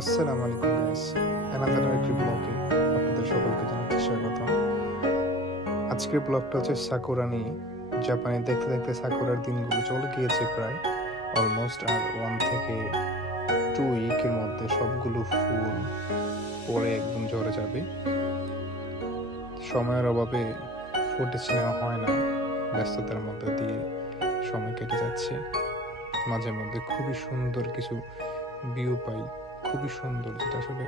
আসসালামু আলাইকুম guys, another একটি ব্লগে আপনাদের সকলকে জানাচ্ছি স্বাগত। আজকের ব্লগটা হচ্ছে সাকুরা নিয়ে। জাপানে দেখতে দেখতে সাকুরার দিনগুলো চলে গিয়েছে প্রায় অলমোস্ট, আর 1 থেকে 2 উইকের মধ্যে সবগুলো ফুল পরে একদম ঝরে যাবে। সময়ের অভাবে ফুটেজ নেওয়া হয় না, ব্যস্ততার মধ্যে দিয়ে সময় কেটে যাচ্ছে। মাঝে মধ্যে খুবই সুন্দর কিছু ভিউ পাই, খুবই সুন্দর, যেটা আসলে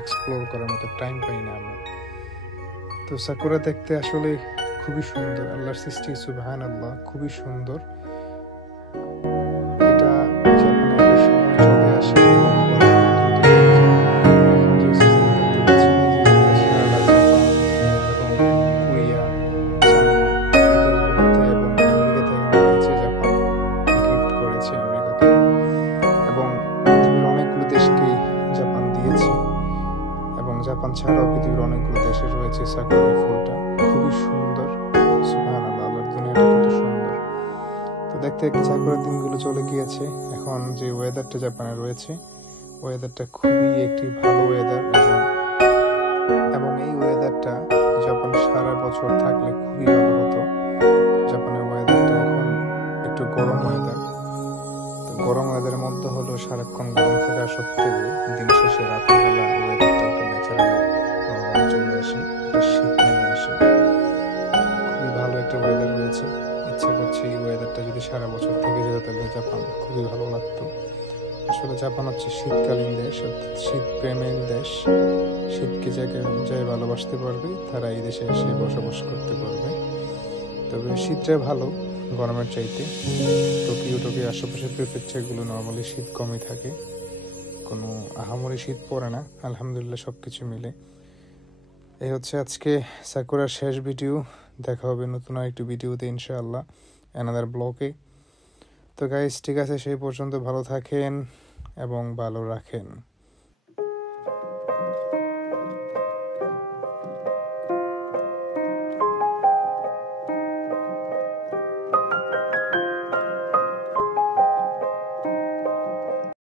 এক্সপ্লোর করার মতো টাইম পাই না আমরা। তো সাকুরা দেখতে আসলে খুবই সুন্দর, আল্লাহর সৃষ্টি, সুবহানাল্লাহ, খুবই সুন্দর। এটা জাপানে একটা সময় চলে আসে এবং জাপান ছাড়াও পৃথিবীর অনেকগুলো দেশে রয়েছে সাকুরা ফুলটা, খুবই সুন্দর। সুবহানাল্লাহ, আল্লাহর দুনিয়াটা কত সুন্দর। তো দেখতে দেখতে সাকুরার দিনগুলো চলে গিয়েছে। এখন যে ওয়েদারটা জাপানে রয়েছে, ওয়েদারটা খুবই একটি ভালো ওয়েদার, এবং এই ওয়েদারটা জাপান সারা বছর থাকলে খুবই ভালো হতো। জাপানের ওয়েদারটা এখন একটু গরম ওয়েদার। তো গরম ওয়েদারের মধ্যে হলো সারাক্ষণ গরম থাকা সত্ত্বেও দিন শেষে রাত্রিবেলা ওয়েদারটা একটু ন্যাচারালি চলে আসে, শীত নেমে আসে। খুবই ভালো একটা ওয়েদার রয়েছে। ইচ্ছা করছে এই ওয়েদারটা যদি সারা বছর থেকে যেত তাহলে জাপান খুবই ভালো লাগতো। আসলে জাপান হচ্ছে শীতকালীন দেশ, শীত প্রেমের দেশ। শীতকে যাই ভালোবাসতে পারবে তারা এই দেশে এসে বসবাস করতে পারবে। তবে শীতটা ভালো গরমের চাইতে। টোকিও আশেপাশের প্রিফেকচারগুলো নর্মালি শীত কমই থাকে, কোনো আহামরি শীত পড়ে না, আলহামদুলিল্লাহ সবকিছু মিলে। এই হচ্ছে আজকে সাকুরার শেষ ভিডিও। দেখা হবে নতুন আরেকটি ভিডিওতে ইনশাআল্লাহ, অ্যানাদার ব্লগে। তো গাইস, ঠিক আছে, সেই পর্যন্ত ভালো থাকেন এবং ভালো রাখেন।